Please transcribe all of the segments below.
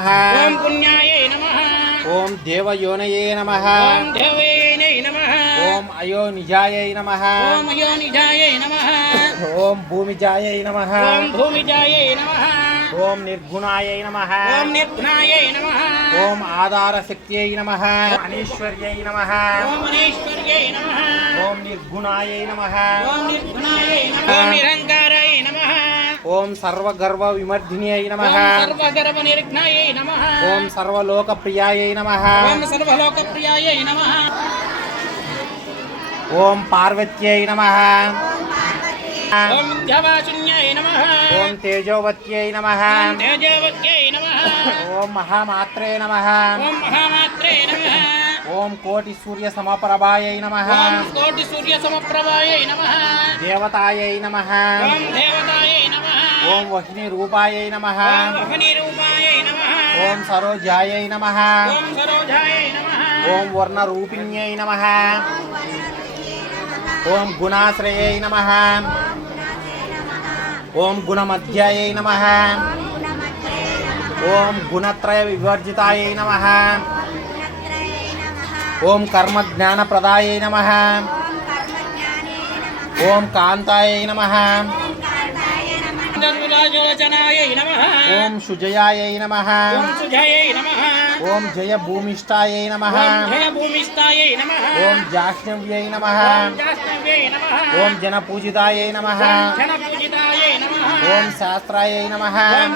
ఓం పుణ్యాయై నమః ఓం దేవయోనయే నమ ఓం దేవయేనై నమః ఓం అయోనిజాయై నమ ఓం యోనిజాయై నమః ఓం భూమిజాయై నమ ఓం భూమిజాయై నమః ఓం నిర్గుణాయై నమ ఓం నిర్గుణాయై నమః ఓం ఆధారశక్త్యై నమ అనీశ్వర్యై నమ ఓం అనేశ్వర్యై నమః ఓం నిర్గుణాయై నమ ఓం నిర్గుణాయై నమః ఓం నిరంకారాయ నమః ఓం సర్వగర్వ విమర్ధిన్యై నమ ఓం సర్వగర్భ నిర్ఘ్నాయై నమః ఓం సర్వలోకప్రియాయై నమ ఓం సర్వలోకప్రియాయై నమః ఓం పార్వత్యై నమ ఓం విద్యావాసున్యాయ నమః ఓం తేజోవత్యై నమ ఓం తేజవత్యై నమః ఓం మహామాత్రే నమ ఓం మహామాత్రే నమః ఓం కోటి సూర్య సమప్రభాయై నమ ఓం కోటి సూర్య సమప్రభాయై నమః దేవతాయై నమ ఓం దేవతాయై నమః ఓం వహిని రూపాయై నమ ఓం మహనీరూపాయై నమః ఓం సరోజాయై నమ ఓం సరోజాయై నమః ఓం వర్ణరూపిణ్యై నమ ఓం గుణాశ్రయై నమ ఓం గుణమధ్యాయై నమ ఓం గుణత్రయ వివర్జితాయై నమ ఓం కర్మజ్ఞానప్రదాయై నమ. ఓం కాంతాయై నమ. ఓం సుజయాయై నమ. ఓం ఓం జయభూమిష్టాయై నమ. ఓం జయభూమిస్థాయై నమః. ఓం జనపూజితాయై నమః. ఓం శాస్త్రాయై నమ ఓం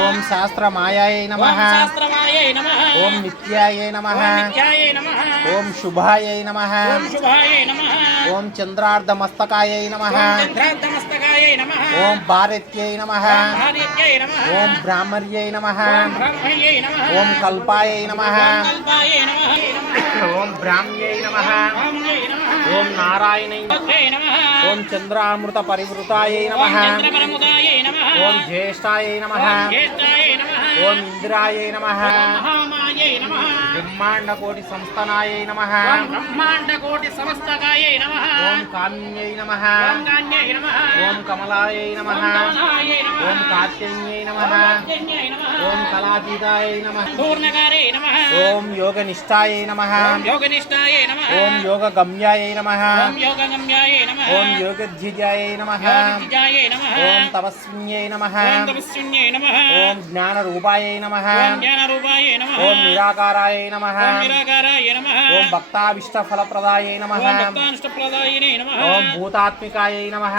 ఓం శాస్త్రమాయాయై నమ ఓం శాస్త్రమాయై నమః ఓం నిత్యాయై నమ ఓం శుభాయై నమ ఓం చంద్రార్ధమస్తకాయై నమ ఓం భారత్యై నమ ఓం బ్రాహ్మర్యై నమ ఓం కల్పాయై నమ ఓం బ్రాహ్మ్యై నమ నారాయణై ఓం చంద్రామృత పరివృతాయై నమ। ఓం చంద్రపరముదాయై నమః। ఓం జ్యేష్ఠాయై నమ। ఓం ఇందిరాయై నమః। బ్రహ్మాండ కోటి సంస్థనాయై నమ ఓం బ్రహ్మాండ కోటి సమస్తకాయై నమః ఓం కామ్యై నమ ఓం కాన్యై నమః ఓం కమలాయై నమ ఓం కమలాయై నమః ఓం కళాతీతాయై నమ పూర్ణకారే నమః ఓం నమ ఓం యోగనిష్టాయై నమః ఓం యోగగమ్యాయై నమ ఓం నమః ఓం యోగధ్యుజాయై నమ ఓం తపస్విన్యై నమ ఓం నమః ఓం జ్ఞానరూపాయై నమ ఓం నమః ఓం నిరాకారాయై నమ ఓం నిరాకారాయ నమః ఓం భక్తాభిష్టఫలప్రదాయై నమ ఓం భక్తానుష్టప్రదాయినే నమః ఓం భూతాత్మికాయై నమ బలభూతాత్యకాయ నమః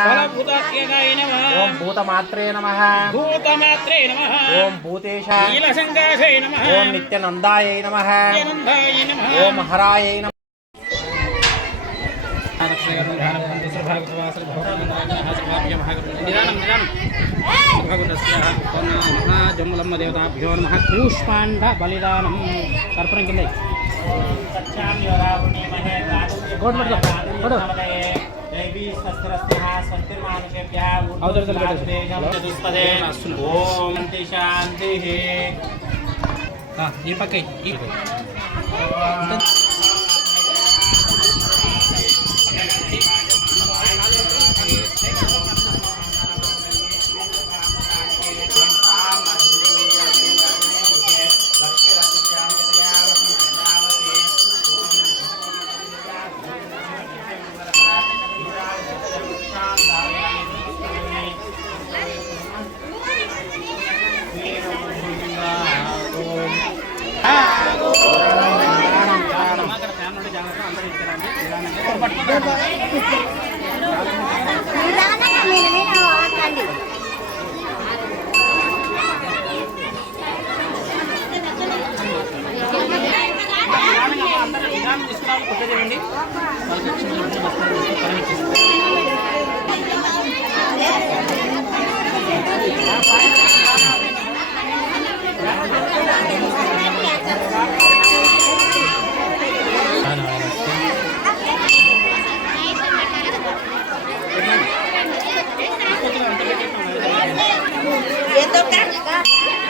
ఓం భూతమాత్రే నమ భూతమాత్రే నమః ఓం భూతేశ నీలసంగాసై నమః ఓం నిత్యనందాయై నమ నిత్యానందాయ నమః ఓం హరాయై నమ జమ్ములమ్మ దేవతాభ్యో నమ కూష్మాండ బలిదానం తర్పణం కింద కొడు కొడు ఈ పక్క Bye-bye. 都干